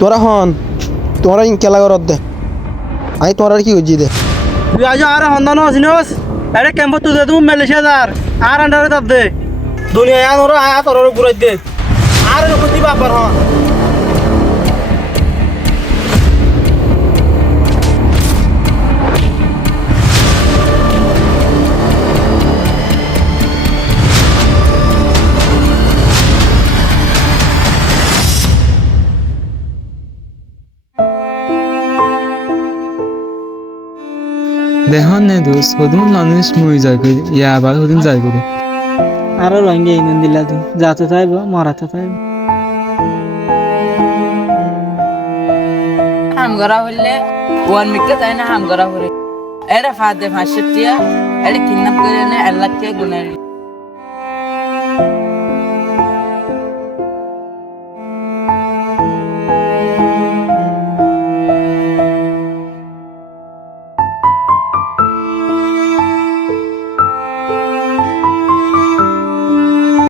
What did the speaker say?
তোরা হন তোরা খেলা করত দে আমি তোরা কি বুঝি দে তুই আজ আর হন্দানো আছিস আরে ক্যাম্প তুই তুমি মালয়েশিয়া যার আর আন্ডারে তাপ দে দুনিয়া আনোর আয়া তোর ঘুরাই দে আর প্রতি বাবার হন দেখুন নে দোষ সদুন মানুষ মই যায় করি ইয়া আবার সদুন যায় করি আরো রঙে ইন দিলা তুই যাতে চাইব মরাতে চাইব হাম করা হইলে ওয়ান মিকে তাই না হাম করা হইলে এটা ফাঁদে 500 টিয়া এটা কিডন্যাপ করে এনে 1 লাখ টাকা গুনে